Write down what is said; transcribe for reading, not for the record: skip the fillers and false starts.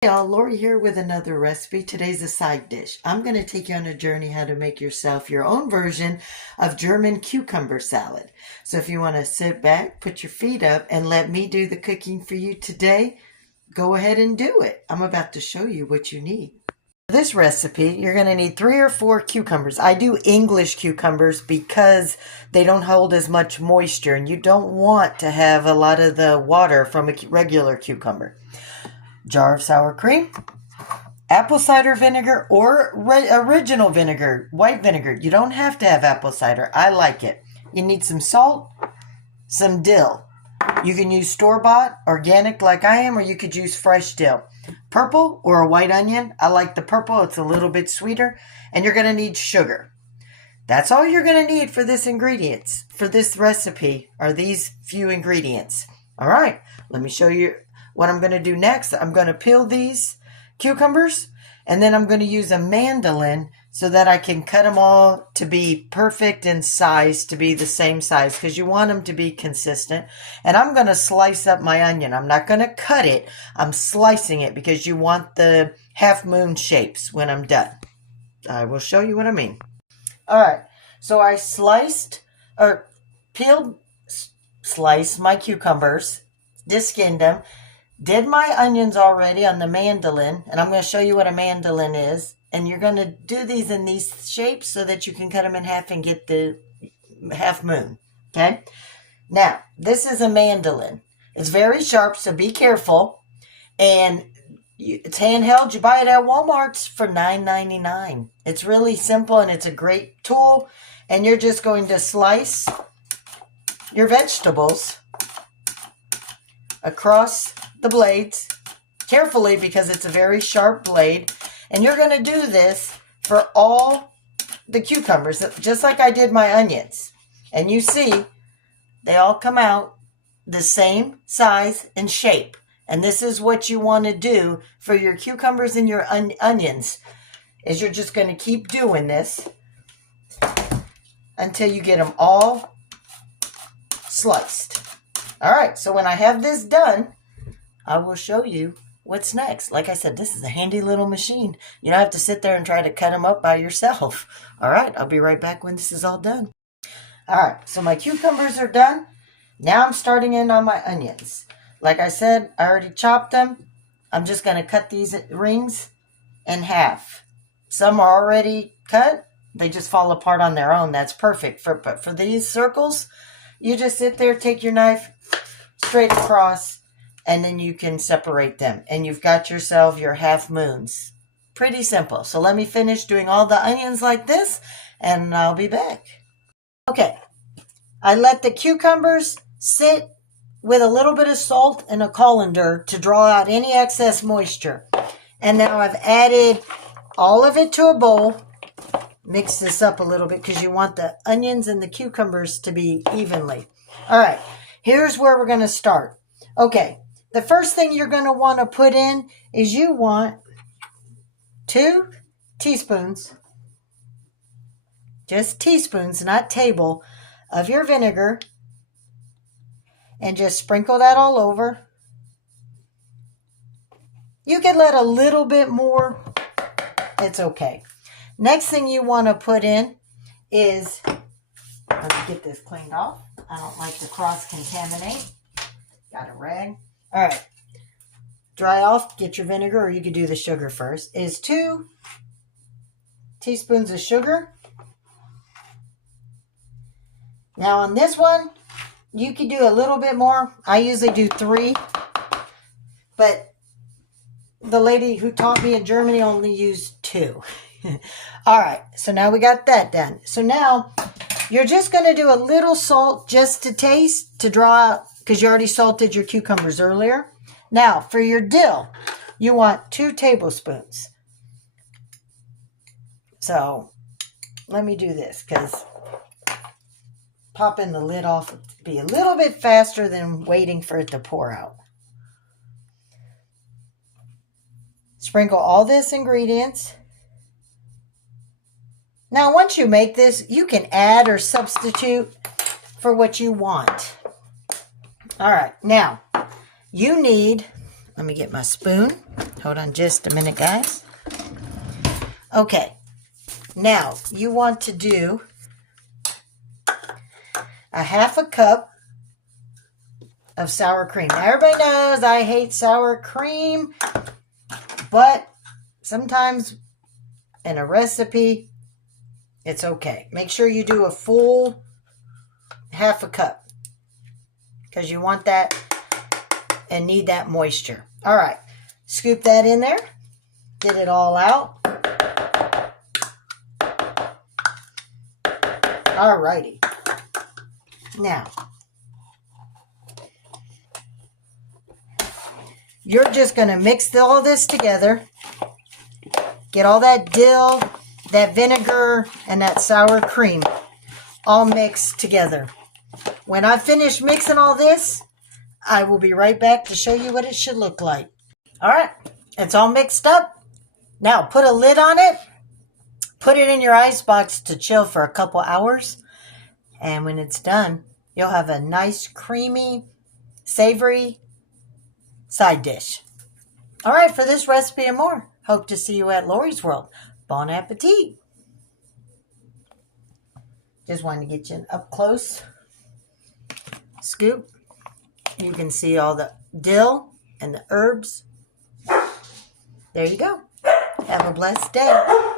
Hey y'all, Lori here with another recipe. Today's a side dish. I'm going to take you on a journey how to make yourself your own version of German cucumber salad. So if you want to sit back, put your feet up, and let me do the cooking for you today, go ahead and do it. I'm about to show you what you need. For this recipe, you're going to need 3 or 4 cucumbers. I do English cucumbers because they don't hold as much moisture, and you don't want to have a lot of the water from a regular cucumber. Jar of sour cream, apple cider vinegar or original vinegar, white vinegar. You don't have to have apple cider. I like it. You need some salt, some dill. You can use store-bought, organic like I am, or you could use fresh dill. Purple or a white onion. I like the purple. It's a little bit sweeter. And you're going to need sugar. That's all you're going to need for this ingredients. For this recipe are these few ingredients. All right, let me show you what I'm going to do next. I'm going to peel these cucumbers, and then I'm going to use a mandolin so that I can cut them all to be perfect in size, to be the same size, because you want them to be consistent. And I'm going to slice up my onion. I'm not going to cut it. I'm slicing it because you want the half moon shapes when I'm done. I will show you what I mean. All right, so I sliced my cucumbers, skinned them, did my onions already on the mandolin, and I'm going to show you what a mandolin is. And you're going to do these in these shapes so that you can cut them in half and get the half moon. Okay? Now, this is a mandolin. It's very sharp, so be careful. And it's handheld. You buy it at Walmart for $9.99. It's really simple, and it's a great tool. And you're just going to slice your vegetables across the blades carefully because it's a very sharp blade. And you're going to do this for all the cucumbers, just like I did my onions. And you see, they all come out the same size and shape. And this is what you want to do for your cucumbers and your onions, is you're just going to keep doing this until you get them all sliced. All right, so when I have this done, I will show you what's next. Like I said, this is a handy little machine. You don't have to sit there and try to cut them up by yourself. All right, I'll be right back when this is all done. All right, so my cucumbers are done. Now I'm starting in on my onions. Like I said, I already chopped them. I'm just going to cut these rings in half. Some are already cut. They just fall apart on their own. That's perfect. But for these circles, you just sit there, take your knife straight across, and then you can separate them. And you've got yourself your half moons. Pretty simple. So let me finish doing all the onions like this, and I'll be back. Okay. I let the cucumbers sit with a little bit of salt and a colander to draw out any excess moisture. And now I've added all of it to a bowl. Mix this up a little bit because you want the onions and the cucumbers to be evenly. All right. Here's where we're going to start. Okay. The first thing you're going to want to put in is you want 2 teaspoons, just teaspoons, not table, of your vinegar, and just sprinkle that all over. You can let a little bit more. It's okay. Next thing you want to put in is, let me get this cleaned off. I don't like to cross-contaminate. Got a rag. All right, dry off, get your vinegar, or you could do the sugar first, is 2 teaspoons of sugar. Now on this one, you could do a little bit more. I usually do 3, but the lady who taught me in Germany only used 2. All right, so now we got that done. So now you're just going to do a little salt just to taste, to draw out, because you already salted your cucumbers earlier. Now, for your dill, you want 2 tablespoons. So, let me do this, because popping the lid off would be a little bit faster than waiting for it to pour out. Sprinkle all this ingredients. Now, once you make this, you can add or substitute for what you want. All right, now, you need, let me get my spoon. Hold on just a minute, guys. Okay. Now, you want to do a half a cup of sour cream. Now, everybody knows I hate sour cream, but sometimes in a recipe, it's okay. Make sure you do a full half a cup because you want that and need that moisture. All right, scoop that in there. Get it all out. All righty. Now, you're just going to mix all this together. Get all that dill, that vinegar, and that sour cream all mixed together. When I finish mixing all this, I will be right back to show you what it should look like. All right, it's all mixed up. Now, put a lid on it. Put it in your ice box to chill for a couple hours. And when it's done, you'll have a nice, creamy, savory side dish. All right, for this recipe and more, hope to see you at Lori's World. Bon appetit. Just wanted to get you an up close scoop. You can see all the dill and the herbs. There you go. Have a blessed day.